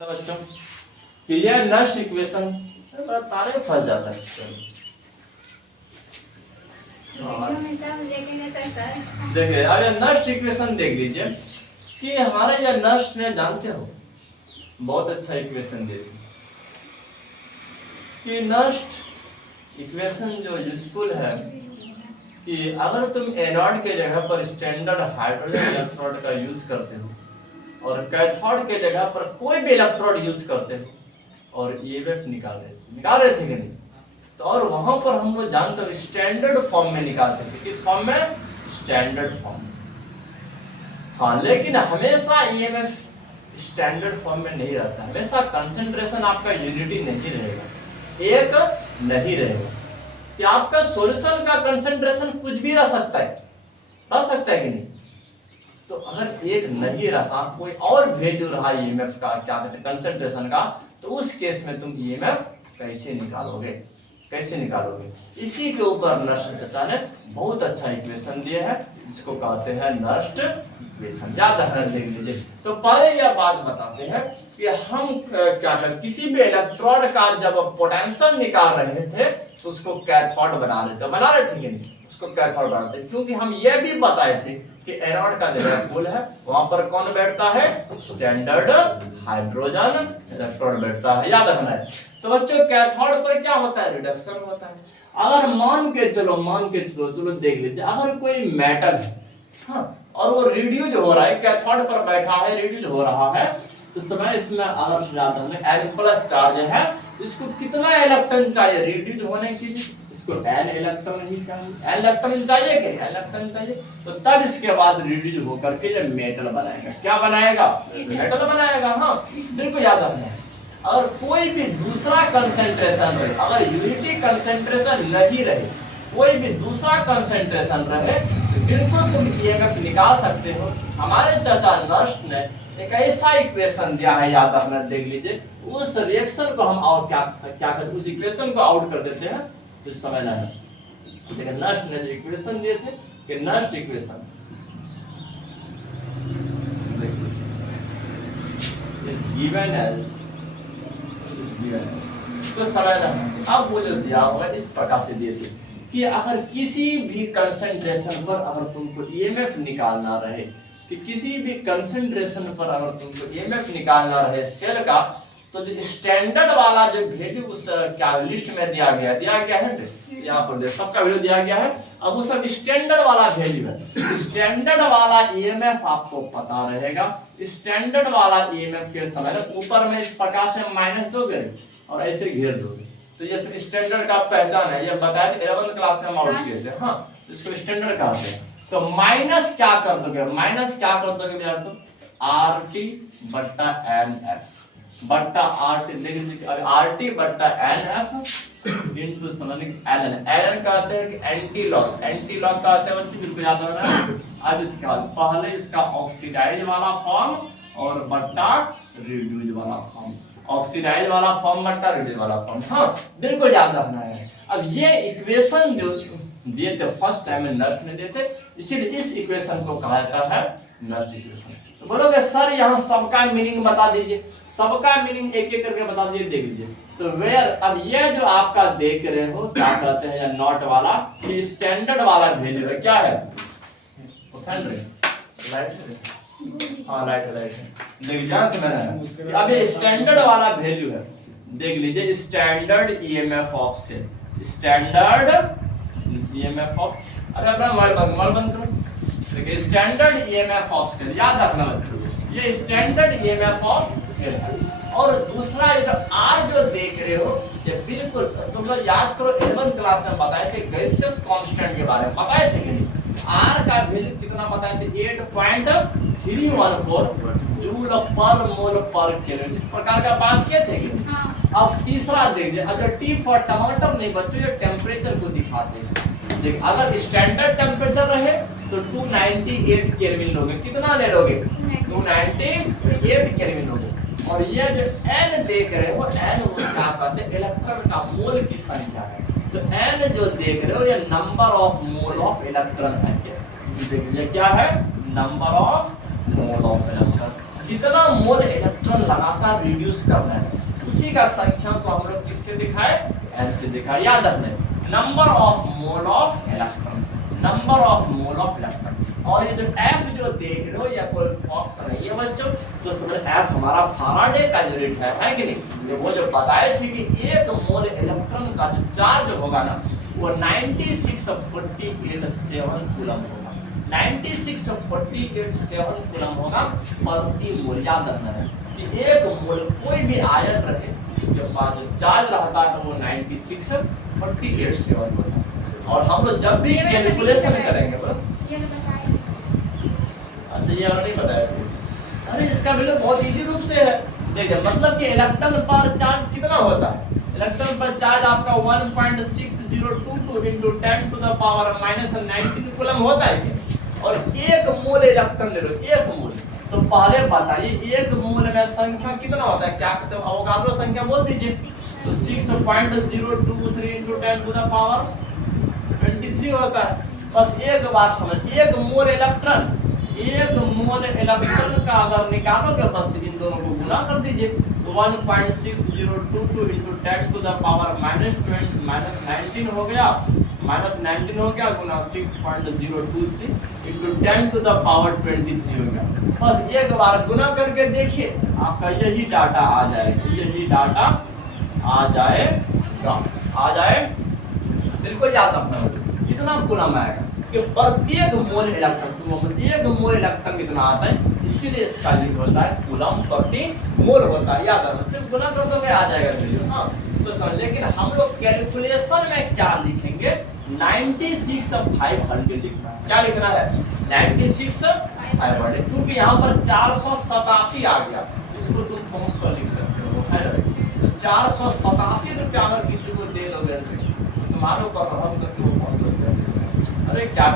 तो बच्चों कि यह नष्ट इक्वेशन बड़ा तारे फंस जाता है इसके देखिए अब यह नष्ट इक्वेशन देख लीजिए कि हमारे यह नष्ट में जानते हो बहुत अच्छा इक्वेशन देती कि नष्ट इक्वेशन जो यूजफुल है कि अगर तुम एनोड के जगह पर स्टैंडर्ड हाइड्रोजन इलेक्ट्रोड का यूज करते हो और कैथोड के जगह पर कोई भी इलेक्ट्रोड यूज करते हो और ईएमएफ निकाल रहे थे कि नहीं, तो और वहां पर हम लोग जानते हो स्टैंडर्ड फॉर्म में निकालते थे। किस फॉर्म में? स्टैंडर्ड फॉर्म में। हाँ, लेकिन हमेशा ईएमएफ स्टैंडर्ड फॉर्म में नहीं रहता, हमेशा कंसंट्रेशन आपका यूनिटी नहीं रहेगा, एक नहीं रहेगा कि आपका सॉल्यूशन का कंसंट्रेशन कुछ भी रह सकता है कि नहीं। तो अगर एक नहीं रहा, कोई और वैल्यू रहा ईएमएफ का, क्या कहते हैं, कंसंट्रेशन का, तो उस केस में तुम ईएमएफ कैसे निकालोगे? इसी के ऊपर नष्ट चचा ने बहुत अच्छा इक्वेशन दिया है जिसको कहते हैं नष्ट इक्वेशन। याद रखना, देख लीजिए। तो पहले यह बात बताते हैं कि हम क्या करते, किसी भी इलेक्ट्रोड का जब पोटेंशियल निकाल रहे थे तो उसको कैथोड बना रहे थे कि नहीं, उसको कैथोड बनाते, क्योंकि हम यह भी बताए थे कि एनोड का जगह फुल है, वहां पर कौन बैठता है? स्टैंडर्ड हाइड्रोजन इलेक्ट्रोड बैठता है। याद रखना है। तो बच्चों कैथोड पर क्या होता है? रिडक्शन होता है। अगर मान के चलो देख लीजिए, अगर कोई मेटल है, हाँ, और वो रिड्यूज हो रहा है, कैथोड पर बैठा है, रिड्यूज हो रहा है, तो समय इसमें अगर N+ चार्ज है, इसको कितना इलेक्ट्रॉन चाहिए रिड्यूज होने के लिए? इसको N इलेक्ट्रॉन ही चाहिए। N इलेक्ट्रॉन चाहिए कि नहीं? N इलेक्ट्रॉन चाहिए। तो तब इसके बाद रिड्यूज होकर के ये मेटल बनाएगा। क्या बनाएगा? मेटल बनाएगा। हाँ, बिल्कुल याद रखना है। अगर कोई भी दूसरा कंसंट्रेशन रहे, अगर यूनिटी कंसंट्रेशन नहीं रहे, कोई भी दूसरा कंसंट्रेशन रहे, तो बिल्कुल तुम ईएमएफ निकाल सकते हो। हमारे चाचा नष्ट ने एक ऐसा इक्वेशन दिया है, याद रखना, देख लीजिए। उस रिएक्शन को हम आउट क्या करते, उस इक्वेशन को आउट कर देते हैं, तो समझना है। देखिए नष्ट ने जो इक्वेशन दिए थे कि नष्ट इक्वेशन is given as तो समझना। अब वो जो दिया हुआ इस प्रकार से दिए थे कि अगर किसी भी कंसंट्रेशन पर अगर तुमको ईएमएफ निकालना रहे, कि किसी भी कंसंट्रेशन पर अगर तुमको ईएमएफ निकालना रहे सेल का, तो जो स्टैंडर्ड वाला जो वैल्यू उस क्या लिस्ट में दिया गया है, यहाँ पर सबका वैल्यू दिया गया है। अब वो सब स्टैंडर्ड वाला वैल्यू है। स्टैंडर्ड वाला ईएमएफ आपको पता रहेगा। स्टैंडर्ड वाला ईएमएफ के समय ऊपर में इस प्रकार से माइनस दोगे और ऐसे घेर दोगे, तो ये स्टैंडर्ड का पहचान है। ये बताया 11th क्लास में हम आउट किए थे। हाँ, इसको स्टैंडर्ड कहते हैं। तो माइनस क्या कर दोगे भैया? तो RT बट्टा NF बट्टा RT बट्टा NF इनटू समझने LN कहते हैं कि एंटी लॉग कहते हैं बच्चे, बिल्कुल याद रखना। अब इसके बाद पहले इसका ऑक्सीडाइज वाला फॉर्म और बट्टा रिड्यूज वाला फॉर्म, ऑक्सीडाइज वाला फॉर्म बट्टा रिड्यूज वाला फॉर्म। हाँ, बिल्कुल याद रखना है। अब ये इक्वेशन जो दिए थे फर्स्ट टाइम में नष्ट में दिए थे, इसीलिए इस इक्वेशन को कहा जाता है नष्ट इक्वेशन। तो बोलोगे सर यहाँ सबका मीनिंग बता दीजिए, सबका मीनिंग एक एक करके बता दीजिए। देख लीजिए, तो वेयर, अब ये जो आपका देख रहे हो क्या कहते हैं, या नॉट वाला, ये स्टैंडर्ड वाला वैल्यू है। क्या है? हाँ, राइट। देख ध्यान से मैंने, अब ये स्टैंडर्ड वाला वैल्यू है। देख लीजिए, standard EMF of cell, standard EMF of, अरे अपना मोबाइल बंद करो। देखिए स्टैंडर्ड ईएमएफ ऑफ सेल, याद रखना बच्चों, ये स्टैंडर्ड ईएमएफ ऑफ सेल है। और दूसरा ये R जो देख रहे हो, ये बिल्कुल तुम लोग याद करो, 11th क्लास में बताए थे गैसियस कांस्टेंट के बारे में, बताए थे कि नहीं? R का वैल्यू कितना बताए थे? 8.314 जूल पर मोल पर केल्विन, इस प्रकार का बात किए थे कि? अब तीसरा देख लीजिए, अगर T फॉर टमाटर नहीं बच्चों, ये टेम्परेचर को दिखाते हैं। देख, अगर स्टैंडर्ड टेम्परेचर रहे तो 298 केल्विन लोगे। कितना ले लोगे? 298 केल्विन लोगे। और ये जो N देख रहे हो, N वो क्या कहते हैं? इलेक्ट्रॉन का मोल की संख्या है। तो N जो देख रहे हो, ये number of mole of electron है। ये क्या है? Number of mole of electron. जितना मोल इलेक्ट्रॉन लगातार रिड्यूस करना है उसी का संख्या को हम लोग किससे दिखाए, n से दिखाए। याद रखना number of mole of electron, number of mole of electron. और ये जो f जो देख रहे हो या कोई फॉक्स नहीं है बच्चों, तो समझ f हमारा फाराडे का यूनिट है कि नहीं। ये वो जो बताए थे कि एक मोल इलेक्ट्रॉन का जो चार्ज होगा ना वो 96.487 कूलम होगा, 96.487 कूलम होगा प्रति मोल। याद रखना है कि एक मोल कोई भी आयन रहे इसके पास जो चार्ज रहता है वो 96.487 होता है। और हम लोग जब भी कैलकुलेशन करेंगे बोलो, अच्छा ये नहीं बताया थे, अरे इसका वैल्यू बहुत इजी रूप से है। देखिए मतलब कि इलेक्ट्रॉन पर चार्ज कितना होता है, इलेक्ट्रॉन पर चार्ज आपका 1.6022 into 10 to the power -19 coulomb होता है क्या। और एक मोल इलेक्ट्रॉन ले लो, एक मोल, तो पहले बताइए एक मोल में संख्या कितना होता है, क्या कहते हो अवोगाड्रो संख्या बोल दीजिए। तो 6.023 into 10 to the power 23 होता है। बस एक बात समझ, एक मोल इलेक्ट्रॉन का अगर निकालोगे बस इन दोनों को गुना कर दीजिए, तो 1.6022 into 10 to the power -19 हो गया, -19 हो गया गुना 6.023 into 10 to the power 23 हो गया। बस एक बार गुना करके देखिए आपका यही डाटा आ जाएगा, यही डाटा आ जाए बिल्कुल याद रखना। इतना कूलम आएगा कि प्रत्येक मोल इलेक्ट्रॉन, एक मोल इलेक्ट्रॉन कितना आता है, इसीलिए इसका यूनिट होता है कूलम प्रति मोल होता है। याद रखना, सिर्फ गुना कर दोगे आ जाएगा वैल्यू। हाँ तो समझ, लेकिन हम लोग कैलकुलेशन में क्या लिखेंगे, 96,500 लिखना है। क्या लिखना है, 96,500, क्योंकि यहाँ पर 487 आ गया, इसको तुम 500 लिख सकते हो, है ना। तो 487 रुपया अगर किसी को दे दोगे तुम्हारे ऊपर रहम करके वो 500 रुपया, अरे क्या है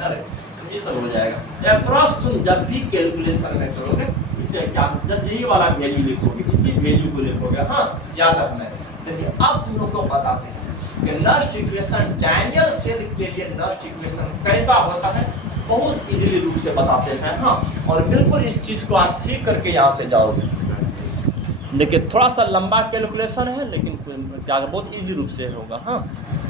ना, ये सब हो जाएगा। अप्रॉक्स तुम जब भी कैलकुलेशन में करोगे इससे क्या, जस्ट यही वाला वैल्यू लिखोगे, इसी वैल्यू को लिखोगे। हाँ याद रखना है। देखिए अब तुम लोग को बताते हैं कि नस्ट इक्वेशन, डैनियल सेल के लिए नस्ट इक्वेशन कैसा होता है, बहुत इजीली रूप से बताते हैं। हाँ और बिल्कुल इस चीज को आज सीख करके यहाँ से जाओगे। देखिए थोड़ा सा लंबा कैलकुलेशन है लेकिन क्या बहुत इजी रूप से होगा। हाँ